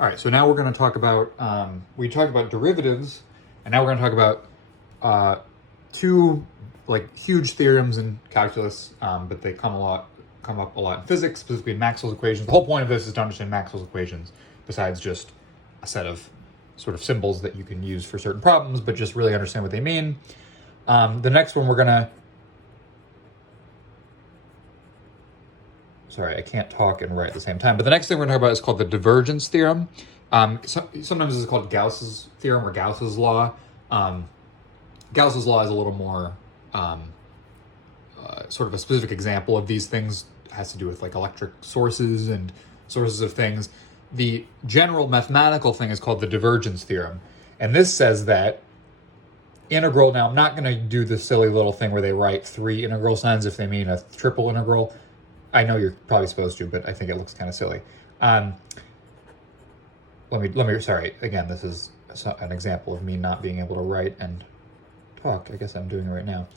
All right, so now we're going to talk about, we talked about derivatives, and now we're going to talk about two like huge theorems in calculus, but they come up a lot in physics, specifically in Maxwell's equations. The whole point of this is to understand Maxwell's equations, besides just a set of sort of symbols that you can use for certain problems, but just really understand what they mean. The next one we're going to, sorry, I can't talk and write at the same time. But the next thing we're going to talk about is called the divergence theorem. Sometimes this is called Gauss's theorem or Gauss's law. Gauss's law is a little more sort of a specific example of these things. It has to do with like electric sources and sources of things. The general mathematical thing is called the divergence theorem. And this says that integral, now I'm not going to do the silly little thing where they write 3 integral signs if they mean a triple integral. I know you're probably supposed to, but I think it looks kind of silly. Sorry, again, this is an example of me not being able to write and talk. I guess I'm doing it right now.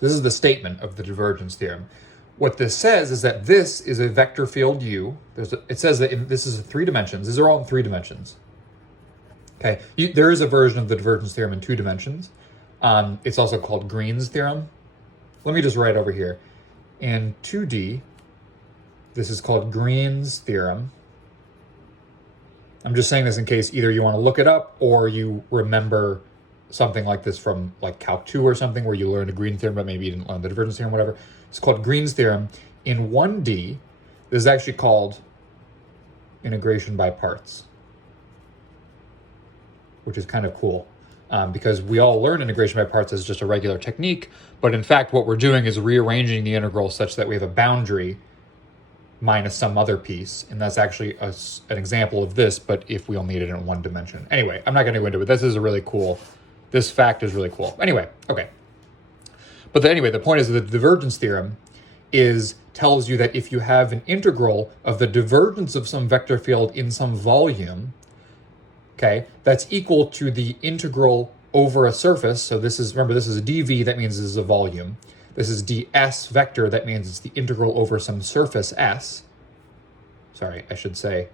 This is the statement of the divergence theorem. What this says is that this is a vector field U. It says that this is 3 dimensions. These are all in 3 dimensions. Okay, there is a version of the divergence theorem in 2 dimensions. It's also called Green's theorem. Let me just write over here. In 2D, this is called Green's theorem. I'm just saying this in case either you want to look it up or you remember something like this from like Calc 2 or something where you learned a Green theorem, but maybe you didn't learn the divergence theorem, whatever. It's called Green's theorem. In 1D, this is actually called integration by parts, which is kind of cool because we all learn integration by parts as just a regular technique, but in fact what we're doing is rearranging the integral such that we have a boundary minus some other piece, and that's actually an example of this, but if we only need it in 1 dimension. Anyway, I'm not going to go into it. This fact is really cool. Anyway, okay. But anyway, the point is that the divergence theorem tells you that if you have an integral of the divergence of some vector field in some volume, okay, that's equal to the integral over a surface. So this is, remember, this is a dv, that means this is a volume. This is ds vector, that means it's the integral over some surface S. Sorry, I should say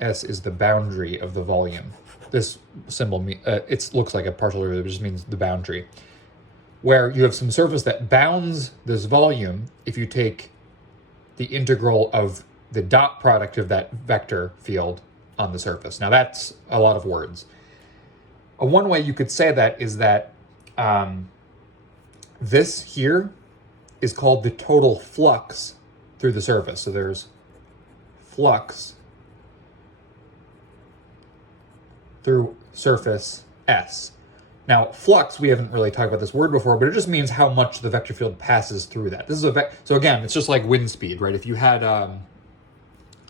S is the boundary of the volume. This symbol, it looks like a partial derivative, it just means the boundary. Where you have some surface that bounds this volume if you take the integral of the dot product of that vector field on the surface. Now that's a lot of words. One way you could say that is that this here is called the total flux through the surface. So there's flux through surface S. Now, flux, we haven't really talked about this word before, but it just means how much the vector field passes through that. This is so again, it's just like wind speed, right? If you had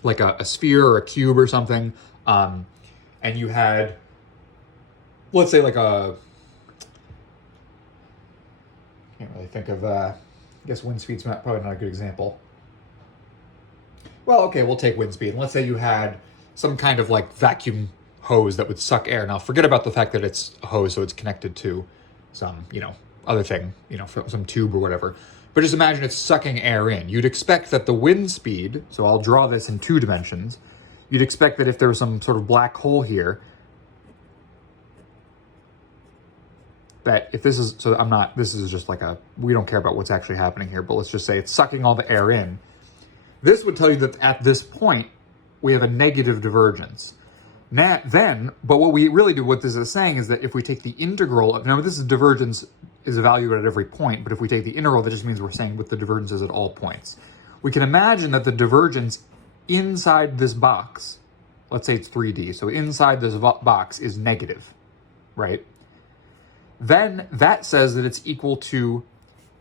like a sphere or a cube or something, and you had, let's say like I can't really think of, I guess wind speed's probably not a good example. Well, okay, we'll take wind speed. And let's say you had some kind of like vacuum hose that would suck air. Now, forget about the fact that it's a hose, so it's connected to some, other thing, some tube or whatever. But just imagine it's sucking air in. You'd expect that the wind speed, so I'll draw this in 2 dimensions, you'd expect that if there was some sort of black hole here, that if this is, this is just like we don't care about what's actually happening here, but let's just say it's sucking all the air in. This would tell you that at this point, we have a negative divergence. But what we really do, what this is saying is that if we take the integral of, now this is divergence is evaluated at every point, but if we take the integral, that just means we're saying what the divergence is at all points. We can imagine that the divergence inside this box, let's say it's 3D, so inside this box is negative, right? Then that says that it's equal to,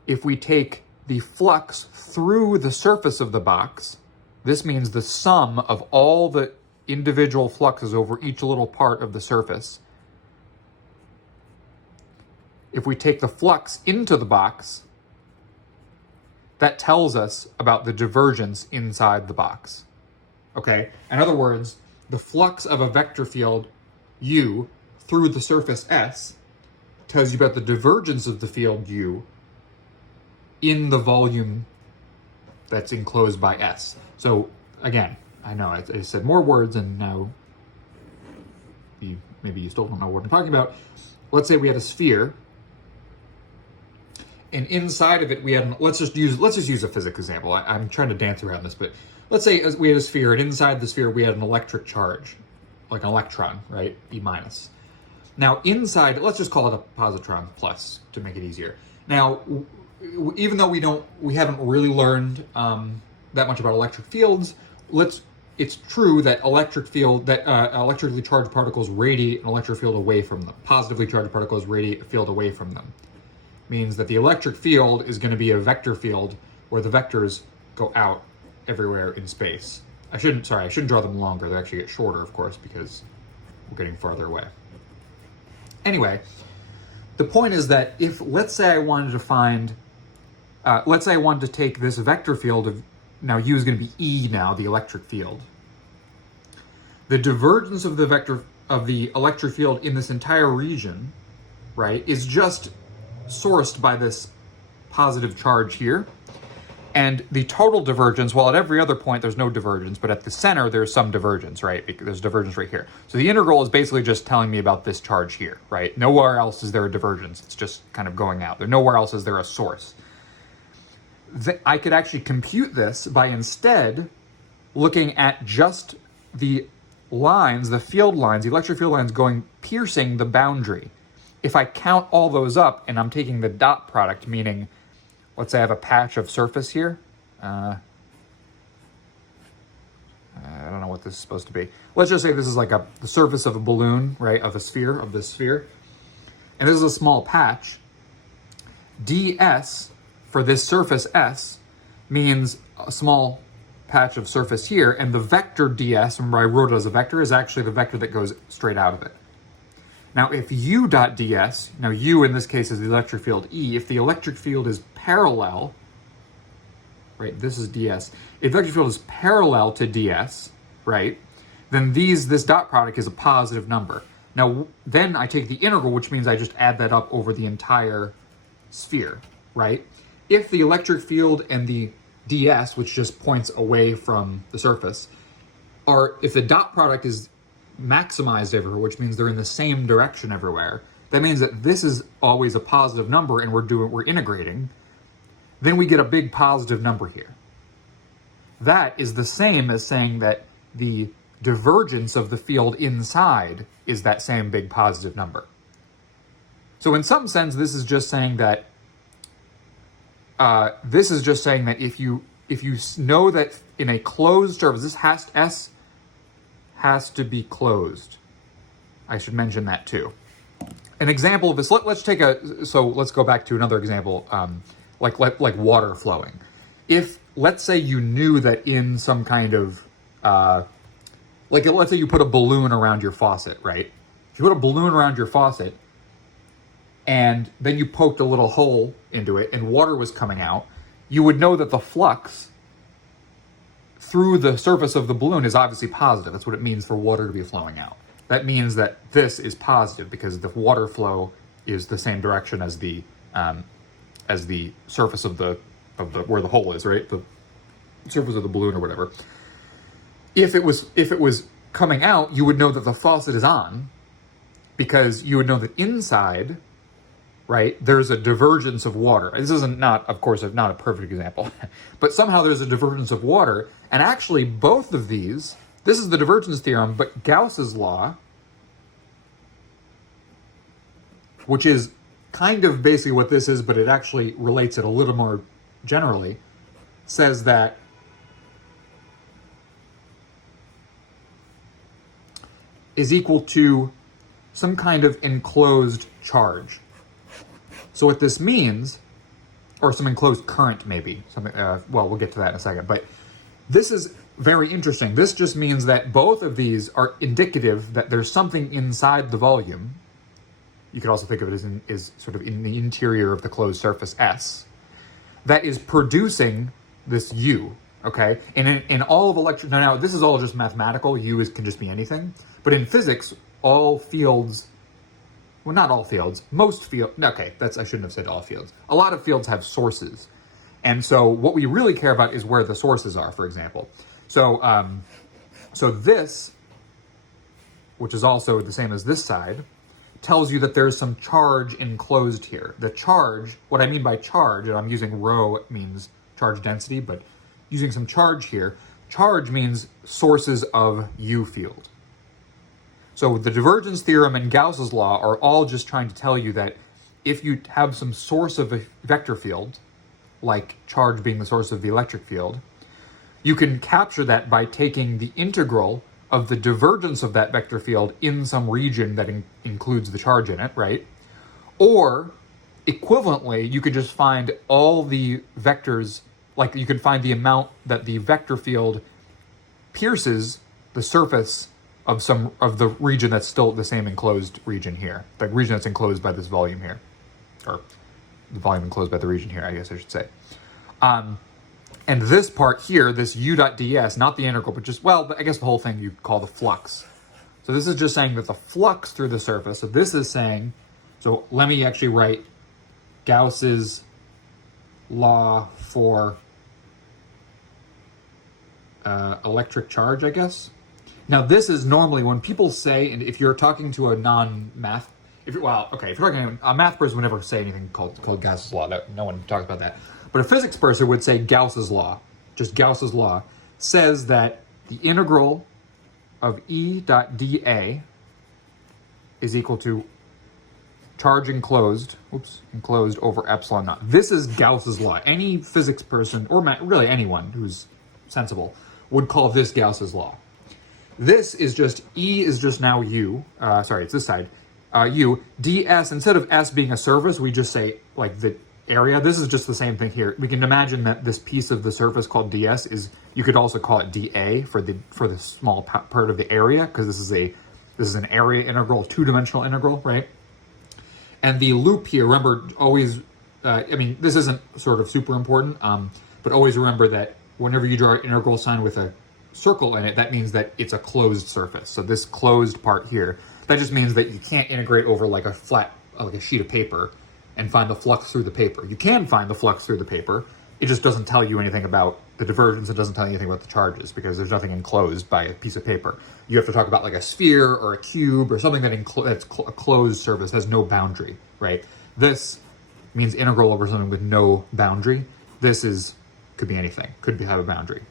if we take the flux through the surface of the box, this means the sum of all the individual fluxes over each little part of the surface. If we take the flux into the box, that tells us about the divergence inside the box. Okay? In other words, the flux of a vector field U through the surface S tells you about the divergence of the field U in the volume that's enclosed by S. So again, I know I said more words and now maybe you still don't know what I'm talking about. Let's say we had a sphere, and inside of it we had let's just use a physics example. I'm trying to dance around this, but let's say we had a sphere, and inside the sphere we had an electric charge, like an electron, right? E minus. Now inside, let's just call it a positron plus to make it easier. Now, even though we haven't really learned that much about electric fields, it's true that electrically charged particles radiate an electric field away from them. Positively charged particles radiate a field away from them. Means that the electric field is going to be a vector field where the vectors go out everywhere in space. I shouldn't draw them longer. They actually get shorter, of course, because we're getting farther away. Anyway, the point is that if, let's say I wanted to take this vector field of, now U is going to be E now, the electric field. The divergence of the vector of the electric field in this entire region, right, is just sourced by this positive charge here. And the total divergence, well, at every other point there's no divergence, but at the center there's some divergence, right? There's divergence right here. So the integral is basically just telling me about this charge here, right? Nowhere else is there a divergence. It's just kind of going out. Nowhere else is there a source. I could actually compute this by instead looking at just the lines, the field lines, the electric field lines piercing the boundary. If I count all those up and I'm taking the dot product, meaning, let's say I have a patch of surface here. I don't know what this is supposed to be. Let's just say this is like the surface of a balloon, right, of this sphere. And this is a small patch. ds for this surface S means a small patch of surface here, and the vector ds, remember I wrote it as a vector, is actually the vector that goes straight out of it. Now if U dot ds, now U in this case is the electric field E, if the electric field is parallel, right, this is ds, if the electric field is parallel to ds, right, then this dot product is a positive number. Now then I take the integral, which means I just add that up over the entire sphere, right? If the electric field and the ds, which just points away from the surface, if the dot product is maximized everywhere, which means they're in the same direction everywhere, that means that this is always a positive number and we're integrating, then we get a big positive number here. That is the same as saying that the divergence of the field inside is that same big positive number. So in some sense, this is just saying that if you know that in a closed surface, S has to be closed. I should mention that too. An example of this, let's go back to another example, like water flowing. If, let's say you knew that in some kind of, let's say you put a balloon around your faucet, right? If you put a balloon around your faucet, and then you poked a little hole into it and water was coming out, you would know that the flux through the surface of the balloon is obviously positive. That's what it means for water to be flowing out. That means that this is positive because the water flow is the same direction as the surface of the where the hole is, right? The surface of the balloon or whatever. If it was coming out, you would know that the faucet is on because you would know that inside, right, there's a divergence of water. This isn't of course, not a perfect example, but somehow there's a divergence of water. And actually both of these, this is the divergence theorem, but Gauss's law, which is kind of basically what this is, but it actually relates it a little more generally, says that is equal to some kind of enclosed charge. So what this means, or some enclosed current maybe, we'll get to that in a second, but this is very interesting. This just means that both of these are indicative that there's something inside the volume. You could also think of it as sort of in the interior of the closed surface S, that is producing this U, okay? And in all of electric, now this is all just mathematical, U can just be anything, but in physics, all fields well, not all fields, most fields, okay, I shouldn't have said all fields. A lot of fields have sources. And so what we really care about is where the sources are, for example. So, so this, which is also the same as this side, tells you that there's some charge enclosed here. The charge, what I mean by charge, and I'm using rho means charge density, but using some charge here, charge means sources of U field. So the divergence theorem and Gauss's law are all just trying to tell you that if you have some source of a vector field, like charge being the source of the electric field, you can capture that by taking the integral of the divergence of that vector field in some region that includes the charge in it, right? Or equivalently, you could just find all the vectors, like you could find the amount that the vector field pierces the surface of the region that's still the same enclosed region here, the region that's enclosed by this volume here, or the volume enclosed by the region here, I guess I should say. And this part here, this u dot ds, not the integral, but just, well, I guess the whole thing you call the flux. So this is just saying that the flux through the surface, so this is saying, so let me actually write Gauss's law for electric charge, I guess. Now this is normally when people say, and if you're talking to a non-math, if you're talking a math person would never say anything called Gauss's law. No one talks about that. But a physics person would say Gauss's law. Just Gauss's law says that the integral of E dot dA is equal to charge enclosed over epsilon naught. This is Gauss's law. Any physics person, or really anyone who's sensible, would call this Gauss's law. This is just, E is just now U, sorry, it's this side, U, ds, instead of S being a surface, we just say, like, the area. This is just the same thing here. We can imagine that this piece of the surface called ds is, you could also call it dA for the small part of the area, because this is an area integral, two-dimensional integral, right? And the loop here, remember, always, I mean, this isn't sort of super important, but always remember that whenever you draw an integral sign with a circle in it, that means that it's a closed surface. So this closed part here, that just means that you can't integrate over like a flat, like a sheet of paper and find the flux through the paper. You can find the flux through the paper. It just doesn't tell you anything about the divergence. It doesn't tell you anything about the charges because there's nothing enclosed by a piece of paper. You have to talk about like a sphere or a cube or something that's a closed surface, has no boundary, right? This means integral over something with no boundary. This could be anything, have a boundary.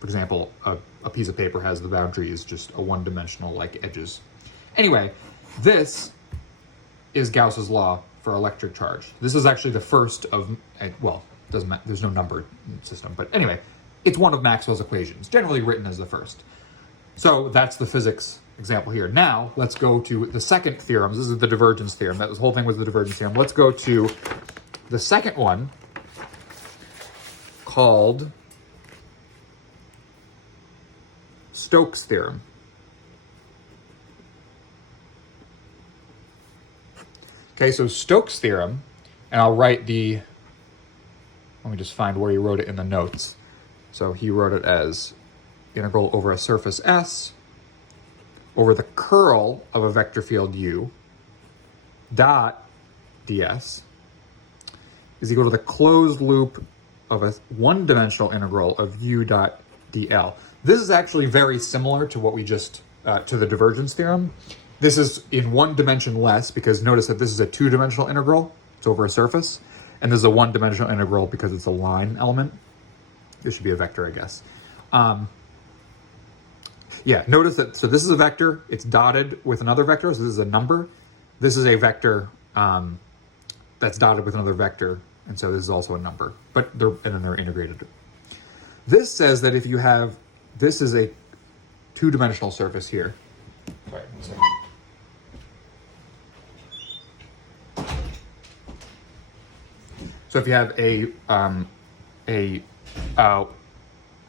For example, a piece of paper has the boundary is just a one-dimensional like edges. Anyway, this is Gauss's law for electric charge. This is actually the first of, well, there's no numbered system, but anyway, it's one of Maxwell's equations, generally written as the first. So that's the physics example here. Now, let's go to the second theorem. This is the divergence theorem. That whole thing was the divergence theorem. Let's go to the second one called Stokes' theorem. Okay, so Stokes' theorem, and I'll write let me just find where he wrote it in the notes. So he wrote it as integral over a surface S over the curl of a vector field U dot ds is equal to the closed loop of a one-dimensional integral of U dot dl. This is actually very similar to what we just, to the divergence theorem. This is in one dimension less because notice that this is a two-dimensional integral. It's over a surface. And this is a one-dimensional integral because it's a line element. This should be a vector, I guess. Yeah, notice that, so this is a vector. It's dotted with another vector. So this is a number. This is a vector that's dotted with another vector. And so this is also a number. And then they're integrated. This says that if you have, this is a two-dimensional surface here. Sorry, one second. So if you have a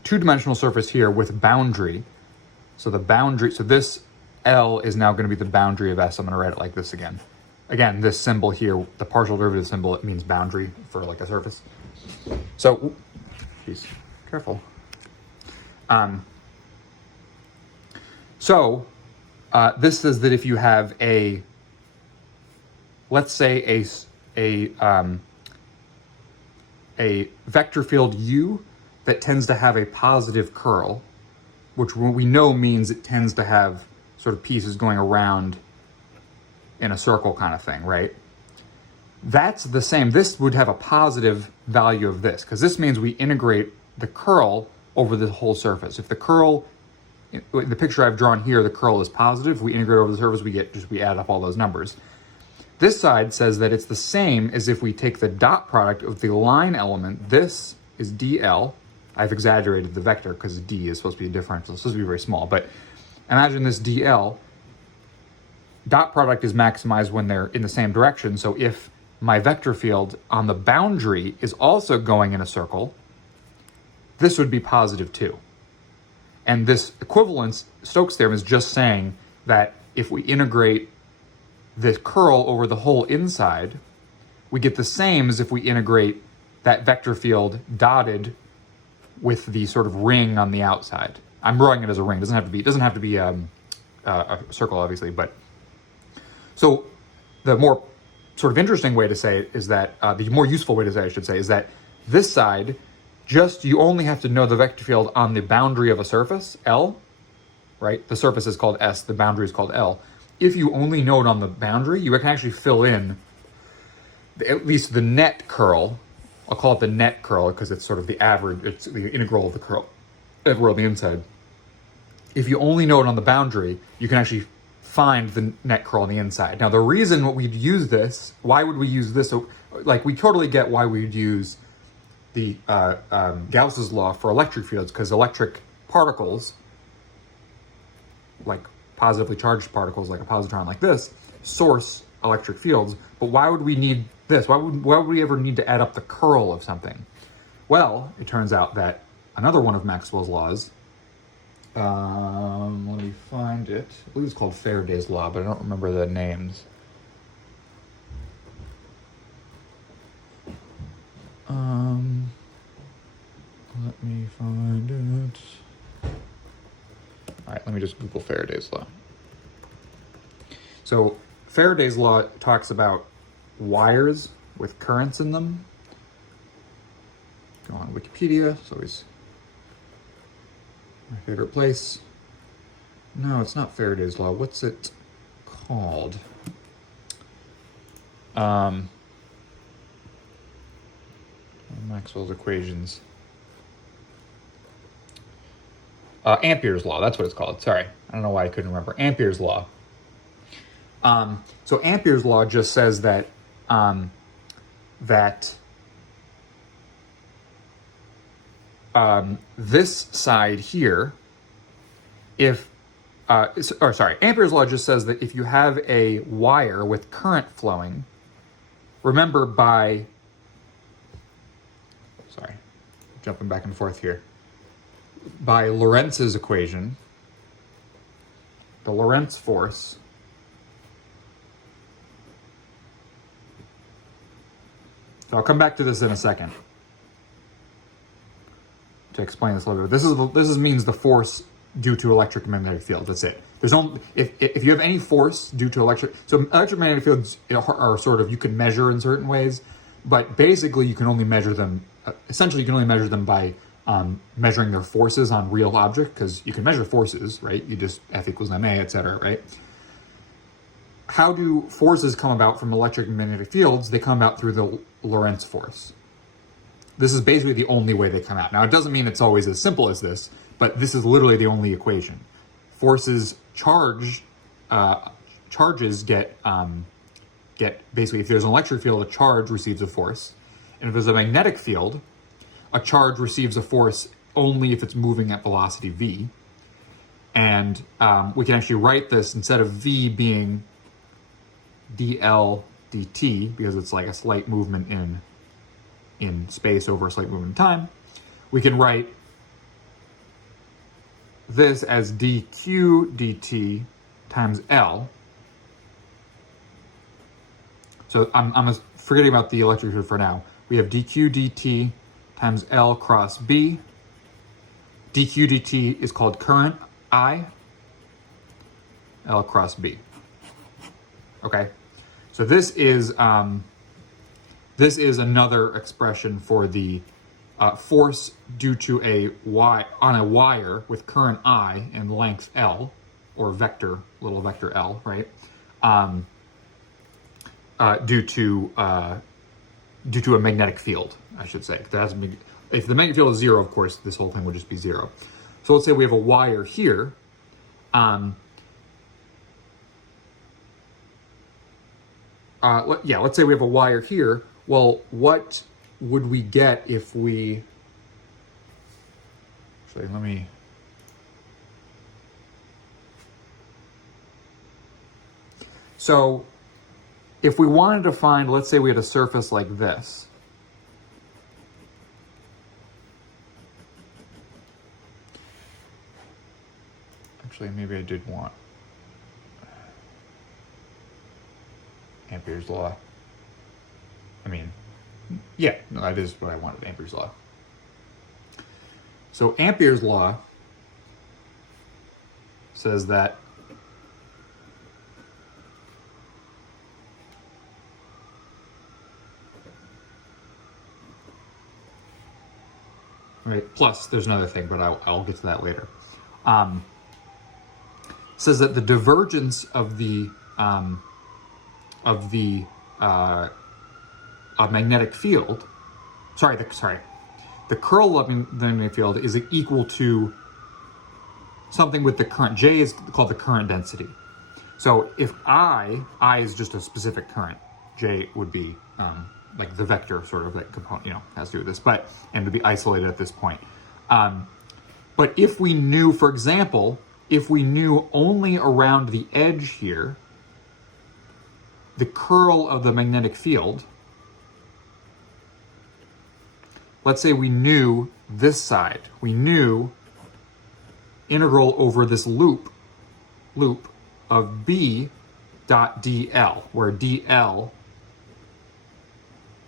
two-dimensional surface here with boundary, so this L is now going to be the boundary of S. I'm going to write it like this again. Again, this symbol here, the partial derivative symbol, it means boundary for like a surface. So, geez, careful. This says that if you have a let's say a vector field u that tends to have a positive curl, which we know means it tends to have sort of pieces going around in a circle kind of thing, right? That's the same. This would have a positive value of this, because this means we integrate the curl over the whole surface. If the curl, in the picture I've drawn here, the curl is positive. If we integrate over the surface, we add up all those numbers. This side says that it's the same as if we take the dot product of the line element. This is dl. I've exaggerated the vector because d is supposed to be a differential. It's supposed to be very small, but imagine this dl. Dot product is maximized when they're in the same direction. So if my vector field on the boundary is also going in a circle, this would be positive too. And this equivalence, Stokes' theorem, is just saying that if we integrate the curl over the whole inside, we get the same as if we integrate that vector field dotted with the sort of ring on the outside. I'm drawing it as a ring. It doesn't have to be a circle, obviously. But so the more sort of interesting way to say it is that the more useful way to say it, I should say, is that this side, you only have to know the vector field on the boundary of a surface, L, right? The surface is called S, the boundary is called L. If you only know it on the boundary, you can actually fill in at least the net curl. I'll call it the net curl because it's sort of the average, it's the integral of the curl everywhere on the inside. If you only know it on the boundary, you can actually find the net curl on the inside. Now, the reason what we'd use this, why would we use this? So, like, we totally get why we'd use the Gauss's law for electric fields, because electric particles, like positively charged particles, like a positron like this, source electric fields. But why would we need this? Why would we ever need to add up the curl of something? Well, it turns out that another one of Maxwell's laws, let me find it. I believe it's called Faraday's law, but I don't remember the names. Let me find it. All right, let me just Google Faraday's law. So Faraday's law talks about wires with currents in them. Go on Wikipedia, it's always my favorite place. No, it's not Faraday's law. What's it called? Maxwell's equations. Ampere's law, that's what it's called. Sorry, I don't know why I couldn't remember. Ampere's law. So Ampere's law just says that this side here, Ampere's law just says that if you have a wire with current flowing, remember jumping back and forth here, by Lorentz's equation, the Lorentz force so I'll come back to this in a second to explain this a little bit. This means the force due to electric magnetic field. That's it. There's no if you have any force due to electromagnetic fields are sort of, you can measure in certain ways, but basically you can only measure them. Essentially, you can only measure them by measuring their forces on real object, because you can measure forces, right? You just F equals ma, etc., right? How do forces come about from electric and magnetic fields? They come about through the Lorentz force. This is basically the only way they come out. Now, it doesn't mean it's always as simple as this, but this is literally the only equation. Forces charges get basically, if there's an electric field, a charge receives a force. And if there's a magnetic field, a charge receives a force only if it's moving at velocity v. And we can actually write this, instead of v being dl dt, because it's like a slight movement in space over a slight movement in time, we can write this as dq dt times L. So I'm forgetting about the electric field for now. We have dq dt times L cross B. dq dt is called current I, L cross B. Okay, So this is another expression for the force due to on a wire with current I and length L, or little vector L, right? Due to a magnetic field, I should say. If the magnetic field is 0, of course, this whole thing would just be 0. So let's say we have a wire here. Let's say we have a wire here. Well, what would we get if we... Actually, let me... So, if we wanted to find, let's say we had a surface like this. Actually, maybe I did want Ampere's law. I mean, yeah, no, that is what I wanted, Ampere's law. So Ampere's law says that right, plus there's another thing, but I'll get to that later. Says that the divergence of the magnetic field, the curl of the magnetic field is equal to something with the current. J is called the current density. So if I is just a specific current, J would be like the vector sort of that component, has to do with this, and would be isolated at this point. But if we knew, for example, if we knew only around the edge here, the curl of the magnetic field, let's say we knew this side, we knew integral over this loop of B dot dl, where dl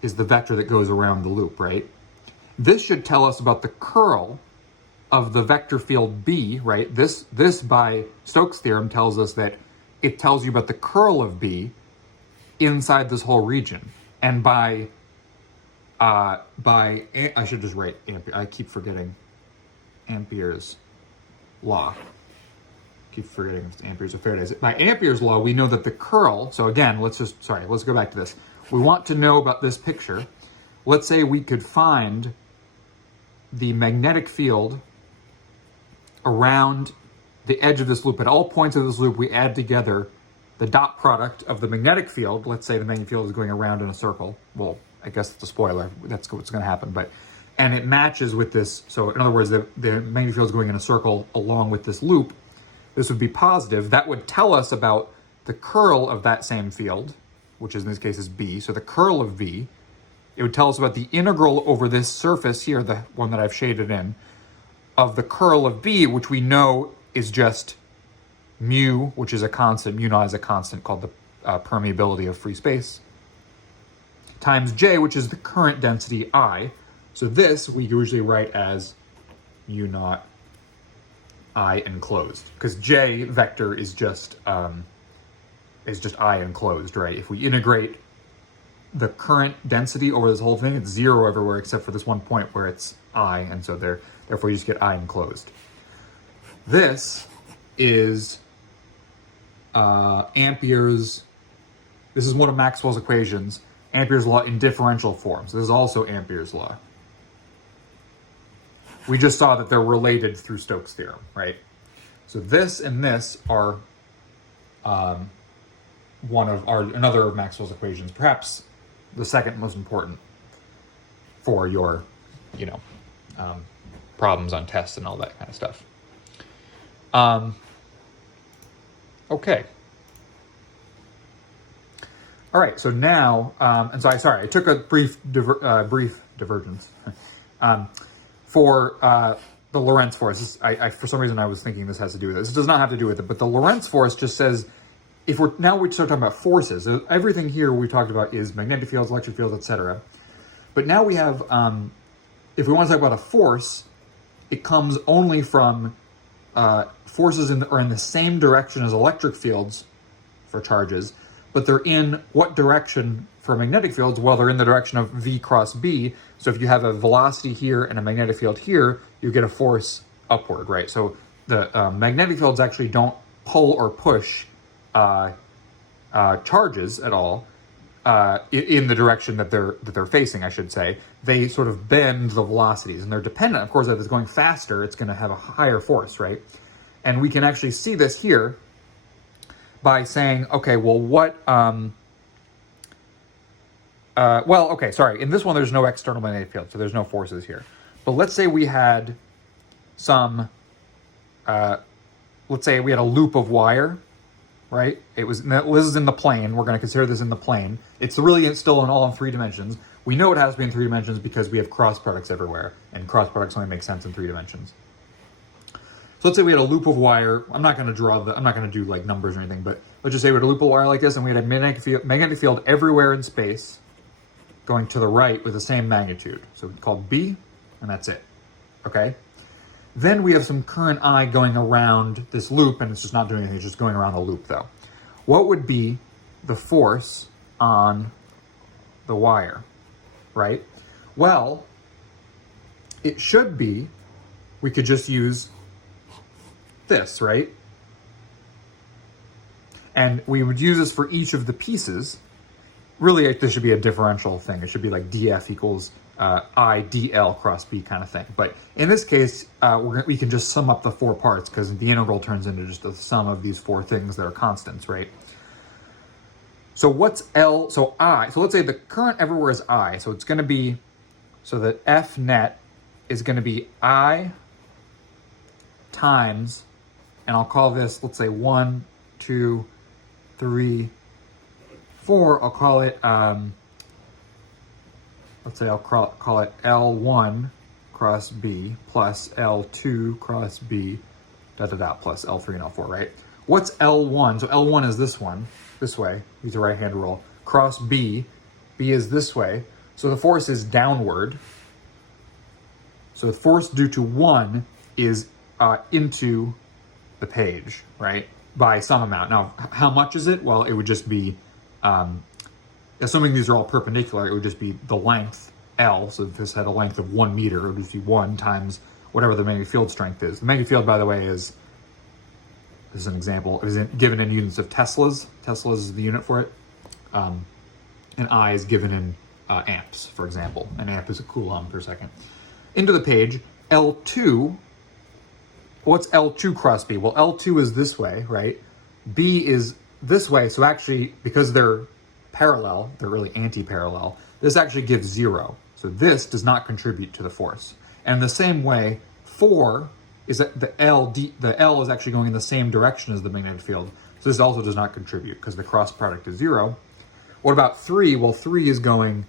is the vector that goes around the loop, right? This should tell us about the curl of the vector field B, right? This by Stokes' theorem tells us that it tells you about the curl of B inside this whole region. And I should just write Ampere. I keep forgetting Ampere's law. Keep forgetting Ampere's of Faraday's. By Ampere's law, we know that the curl, so again, let's go back to this. We want to know about this picture. Let's say we could find the magnetic field around the edge of this loop. At all points of this loop, we add together the dot product of the magnetic field. Let's say the magnetic field is going around in a circle. Well, I guess it's a spoiler. That's what's going to happen. And it matches with this. So in other words, the magnetic field is going in a circle along with this loop. This would be positive. That would tell us about the curl of that same field, which in this case is B. So the curl of V. It would tell us about the integral over this surface here, the one that I've shaded in, of the curl of B, which we know is just mu, which is a constant, mu naught is a constant called the permeability of free space, times J, which is the current density I. So this we usually write as mu naught I enclosed, because J vector is just I enclosed, right? If we integrate the current density over this whole thing, it's 0 everywhere except for this one point where it's I, and so therefore you just get I enclosed. This is Ampere's, this is one of Maxwell's equations, Ampere's law in differential form. So this is also Ampere's law. We just saw that they're related through Stokes' theorem, right? So this and this are another of Maxwell's equations, perhaps the second most important for your, problems on tests and all that kind of stuff. Okay. All right. So now, and so I took a brief divergence for the Lorentz force. I for some reason I was thinking this has to do with it. This does not have to do with it, but the Lorentz force just says, we start talking about forces. Everything here we talked about is magnetic fields, electric fields, etc. But now we have, if we want to talk about a force, it comes only from forces are in the same direction as electric fields for charges, but they're in what direction for magnetic fields? Well, they're in the direction of V cross B. So if you have a velocity here and a magnetic field here, you get a force upward, right? So the magnetic fields actually don't pull or push charges at all in the direction that they're facing, I should say. They sort of bend the velocities, and they're dependent, of course, if it's going faster, it's going to have a higher force, right? And we can actually see this here by saying, okay, well, what, okay, sorry. In this one, there's no external magnetic field, so there's no forces here. But let's say we had some, let's say we had a loop of wire, right? This is in the plane. We're going to consider this in the plane. It's really still all in 3 dimensions. We know it has to be in 3 dimensions because we have cross products everywhere, and cross products only make sense in 3 dimensions. So let's say we had a loop of wire. I'm not going to do like numbers or anything, but let's just say we had a loop of wire like this, and we had a magnetic field everywhere in space going to the right with the same magnitude. So it's called B, and that's it, okay? Then we have some current I going around this loop, and it's just not doing anything, it's just going around the loop though. What would be the force on the wire, right? Well, it should be, we could just use this, right? And we would use this for each of the pieces. Really, this should be a differential thing. It should be like dF equals I dL cross B kind of thing. But in this case, we can just sum up the 4 parts because the integral turns into just the sum of these 4 things that are constants, right? So what's L? So I. So let's say the current everywhere is I. So it's going to be, so that F net is going to be I times, and I'll call this, let's say 1, 2, 3, 4. I'll call it, let's say I'll call it L1 cross B plus L2 cross B, plus L3 and L4, right? What's L1? So L1 is this one, this way, use a right-hand rule, cross B, B is this way, so the force is downward. So the force due to 1 is into the page, right, by some amount. Now, how much is it? Well, it would just be, assuming these are all perpendicular, it would just be the length, L. So if this had a length of 1 meter, it would just be 1 times whatever the magnetic field strength is. The magnetic field, by the way, this is an example, is given in units of Teslas. Teslas is the unit for it. And I is given in amps, for example. An amp is a coulomb per second. Into the page, L2, what's L2 cross B? Well, L2 is this way, right? B is this way, so actually, because they're parallel, they're really anti-parallel, this actually gives 0. So this does not contribute to the force. And in the same way, 4 is that the L is actually going in the same direction as the magnetic field. So this also does not contribute because the cross product is 0. What about 3? Well, 3 is going,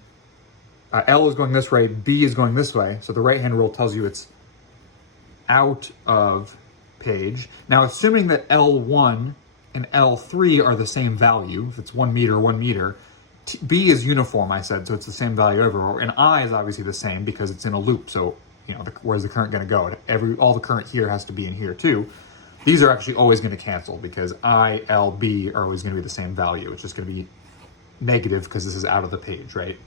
L is going this way, B is going this way. So the right-hand rule tells you it's out of page. Now, assuming that L1 and L3 are the same value, if it's 1 meter, 1 meter, B is uniform, I said, so it's the same value everywhere. And I is obviously the same because it's in a loop. So, where's the current going to go? All the current here has to be in here too. These are actually always going to cancel because I, L, B are always going to be the same value. It's just going to be negative because this is out of the page, right?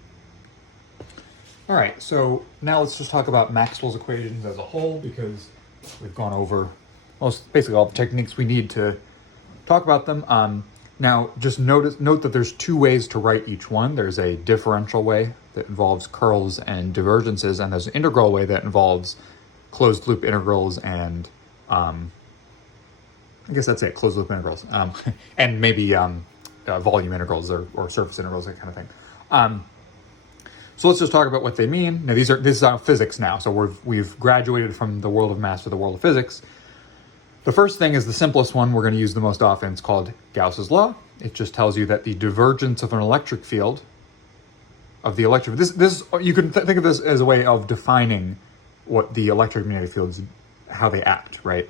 All right, so now let's just talk about Maxwell's equations as a whole because we've gone over basically all the techniques we need to talk about them. Now, just note that there's 2 ways to write each one. There's a differential way that involves curls and divergences, and there's an integral way that involves closed loop integrals and, I guess that's it, closed loop integrals, and maybe volume integrals or surface integrals, that kind of thing. So let's just talk about what they mean. Now, this is physics now, so we've graduated from the world of math to the world of physics. The first thing is the simplest one we're going to use the most often. It's called Gauss's law. It just tells you that the divergence of an electric field this you can think of this as a way of defining what the electromagnetic fields, how they act, right?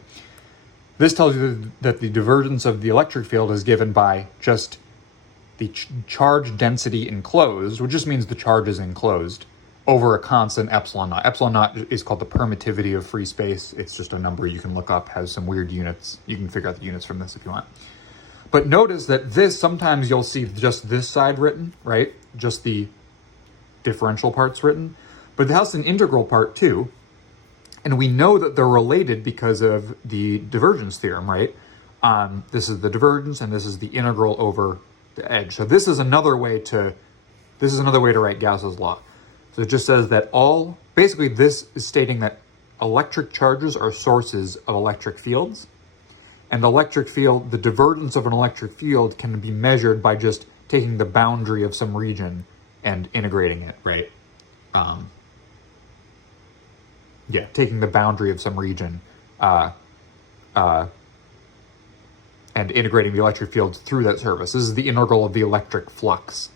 This tells you that the divergence of the electric field is given by just the charge density enclosed, which just means the charge is enclosed, over a constant epsilon naught. Epsilon naught is called the permittivity of free space. It's just a number you can look up, has some weird units. You can figure out the units from this if you want. But notice that this, sometimes you'll see just this side written, right? Just the differential parts written. But it has an integral part too. And we know that they're related because of the divergence theorem, right? This is the divergence and this is the integral over the edge. So this is another way to write Gauss's law. So it just says that basically this is stating that electric charges are sources of electric fields. And the divergence of an electric field can be measured by just taking the boundary of some region and integrating it, right? Taking the boundary of some region and integrating the electric field through that surface. This is the integral of the electric flux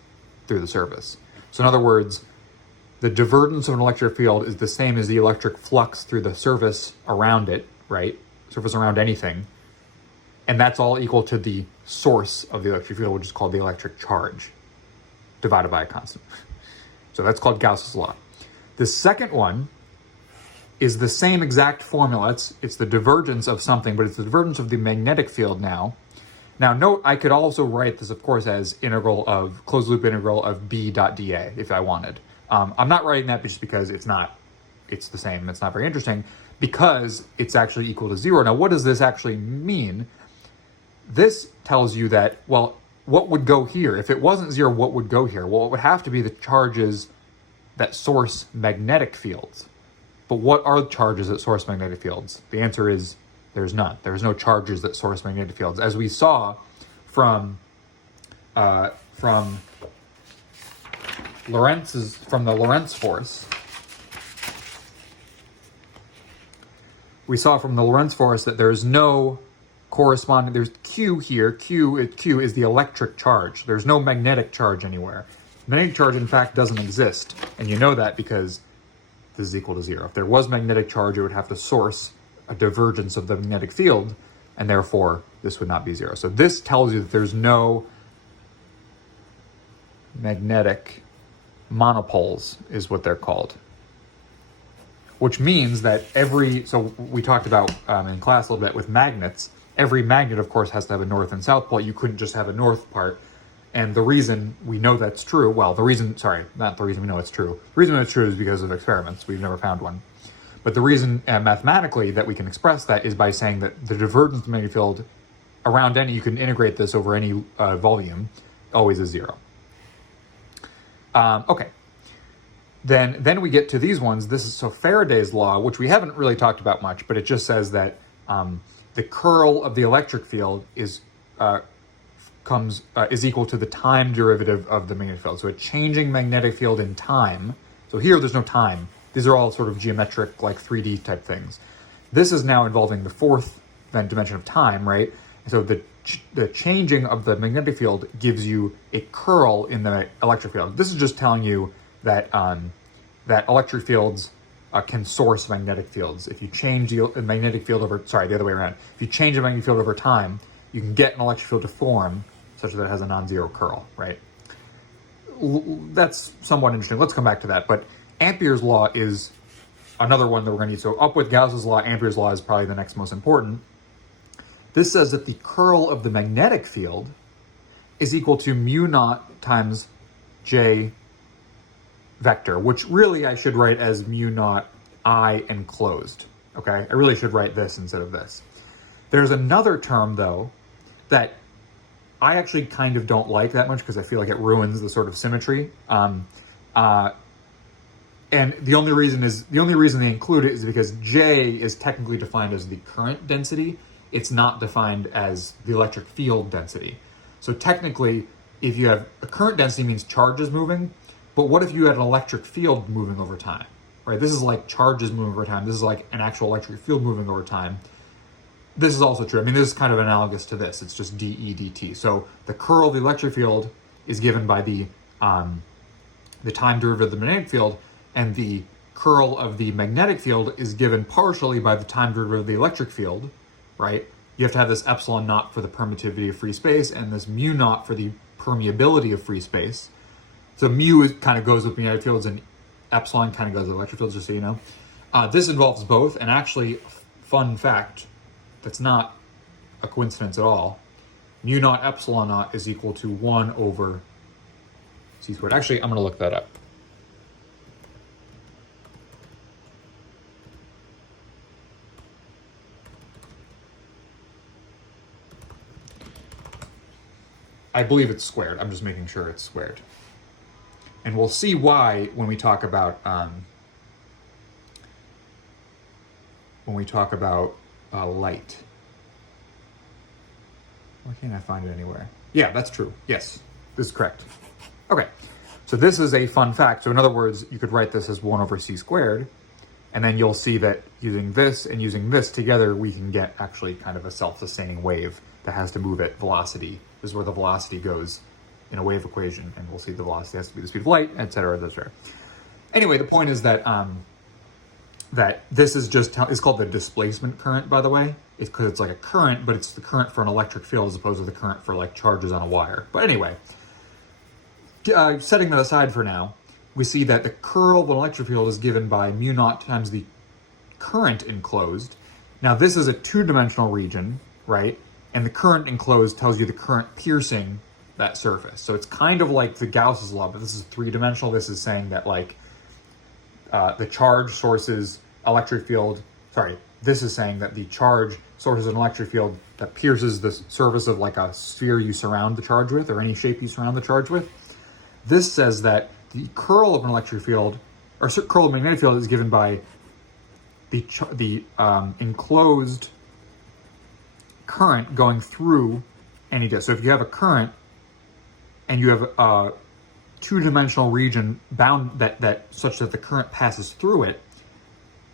through the surface. So in other words, the divergence of an electric field is the same as the electric flux through the surface around it, right? Surface around anything. And that's all equal to the source of the electric field, which is called the electric charge, divided by a constant. So that's called Gauss's law. The second one is the same exact formula. It's the divergence of something, but it's the divergence of the magnetic field now. Now note, I could also write this, of course, as closed loop integral of B dot dA if I wanted. I'm not writing that just because it's the same. It's not very interesting because it's actually equal to 0. Now, what does this actually mean? This tells you that, well, what would go here? If it wasn't 0, what would go here? Well, it would have to be the charges that source magnetic fields. But what are charges that source magnetic fields? The answer is there's none. There's no charges that source magnetic fields. As we saw from the Lorentz force, we saw from the Lorentz force that there's no corresponding, there's Q here, Q is the electric charge. There's no magnetic charge anywhere. Magnetic charge, in fact, doesn't exist. And you know that because this is equal to 0. If there was magnetic charge, it would have to source a divergence of the magnetic field, and therefore this would not be 0. So this tells you that there's no magnetic monopoles, is what they're called. Which means that so we talked about in class a little bit with magnets, every magnet, of course, has to have a north and south pole. You couldn't just have a north part. And the reason we know that's true, not the reason we know it's true. The reason it's true is because of experiments. We've never found one. But the reason mathematically that we can express that is by saying that the divergence of the magnetic field around you can integrate this over any volume, always is 0. Okay. Then we get to these ones. This is Faraday's law, which we haven't really talked about much, but it just says that the curl of the electric field is equal to the time derivative of the magnetic field. So a changing magnetic field in time. So here there's no time. These are all sort of geometric, like 3D type things. This is now involving the fourth dimension of time, right? So the changing of the magnetic field gives you a curl in the electric field. This is just telling you that that electric fields can source magnetic fields. If you change the magnetic field the other way around. If you change the magnetic field over time, you can get an electric field to form such that it has a non-zero curl, right? That's somewhat interesting. Let's come back to that. But Ampere's law is another one that we're going to use. So up with Gauss's law, Ampere's law is probably the next most important. This says that the curl of the magnetic field is equal to mu naught times J vector, which really I should write as mu naught I enclosed. Okay, I really should write this instead of this. There's another term though that I actually kind of don't like that much because I feel like it ruins the sort of symmetry. And the only reason they include it is because J is technically defined as the current density. It's not defined as the electric field density. So technically, if you have a current density means charges moving, but what if you had an electric field moving over time, right? This is like charges moving over time. This is like an actual electric field moving over time. This is also true. I mean, this is kind of analogous to this. It's just dE dt. So the curl of the electric field is given by the time derivative of the magnetic field, and the curl of the magnetic field is given partially by the time derivative of the electric field, right? You have to have this epsilon naught for the permittivity of free space and this mu naught for the permeability of free space. So mu kind of goes with magnetic fields and epsilon kind of goes with electric fields, just so you know. This involves both, and actually, fun fact, that's not a coincidence at all. mu naught epsilon naught is equal to 1 over c squared. Actually, I'm going to look that up. I believe it's squared. I'm just making sure it's squared. And we'll see why when we talk about light. Why can't I find it anywhere? Yeah, that's true. Yes, this is correct. Okay, so this is a fun fact. So in other words, you could write this as 1 over c squared, and then you'll see that using this and using this together, we can get actually kind of a self-sustaining wave that has to move at velocity. This is where the velocity goes in a wave equation, and we'll see the velocity has to be the speed of light, etc., etc. Anyway, the point is that that this is just it's called the displacement current, by the way. It's because it's like a current, but it's the current for an electric field as opposed to the current for like charges on a wire. But anyway, setting that aside for now, we see that the curl of an electric field is given by mu naught times the current enclosed. Now this is a two-dimensional region, right? And the current enclosed tells you the current piercing that surface. So it's kind of like the Gauss's law, but this is three-dimensional. This is saying that like the charge sources electric field, this is saying that the charge sources an electric field that pierces the surface of like a sphere you surround the charge with, or any shape you surround the charge with. This says that the curl of an electric field, or curl of a magnetic field, is given by the enclosed current going through any disk. So if you have a current and you have a two-dimensional region bound that such that the current passes through it,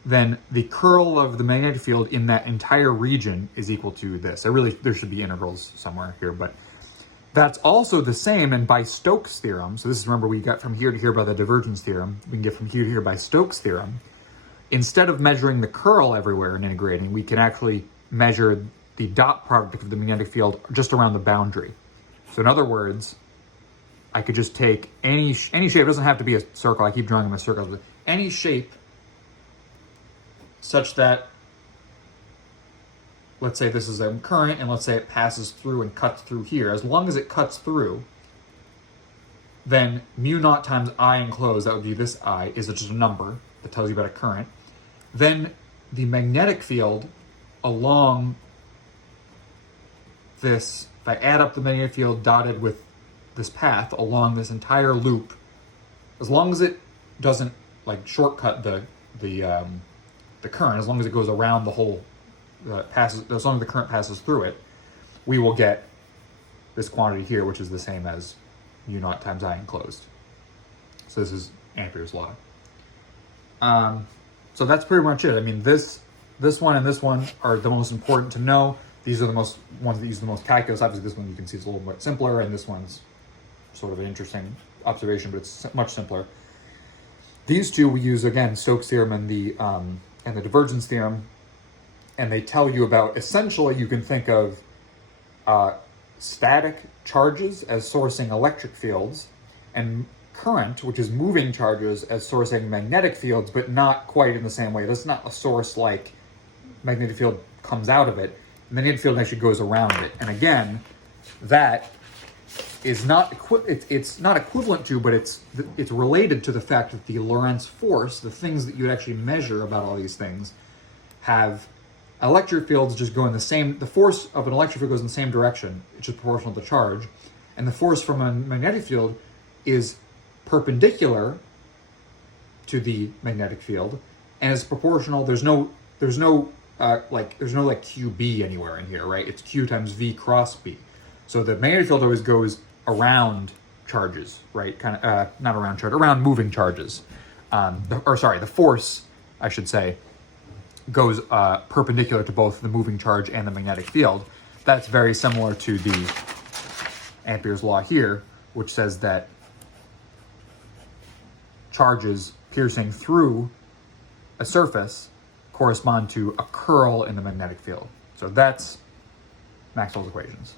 then the curl of the magnetic field in that entire region is equal to this. There should be integrals somewhere here, but that's also the same. And by Stokes' theorem, so this is, remember, we got from here to here by the divergence theorem, we can get from here to here by Stokes' theorem. Instead of measuring the curl everywhere and integrating, we can actually measure the dot product of the magnetic field just around the boundary. So in other words, I could just take any shape. It doesn't have to be a circle. I keep drawing them as circles, but any shape such that, let's say this is a current, and let's say it passes through and cuts through here. As long as it cuts through, then mu naught times I enclosed, that would be this I, is just a number that tells you about a current. Then the magnetic field along this, if I add up the magnetic field dotted with this path along this entire loop, as long as it doesn't like shortcut the current, as long as it goes around the whole as long as the current passes through it, we will get this quantity here, which is the same as mu naught times I enclosed. So this is Ampere's law. So that's pretty much it. I mean, this one and this one are the most important to know. These are the ones that use the most calculus. Obviously, this one you can see is a little bit simpler, and this one's sort of an interesting observation, but it's much simpler. These two we use, again, Stokes' theorem and the divergence theorem, and they tell you about, essentially, you can think of static charges as sourcing electric fields, and current, which is moving charges, as sourcing magnetic fields, but not quite in the same way. That's not a source like magnetic field comes out of it. And the magnetic field actually goes around it. And again, that is not it's not equivalent to, but it's related to the fact that the Lorentz force, the things that you would actually measure about all these things, have electric fields just go in the same. The force of an electric field goes in the same direction, which is proportional to charge, and the force from a magnetic field is perpendicular to the magnetic field, and is proportional. There's no QB anywhere in here, right? It's Q times V cross B. So the magnetic field always goes around charges, right? Not around charge, around moving charges. The force, I should say, goes perpendicular to both the moving charge and the magnetic field. That's very similar to the Ampere's law here, which says that charges piercing through a surface correspond to a curl in the magnetic field. So that's Maxwell's equations.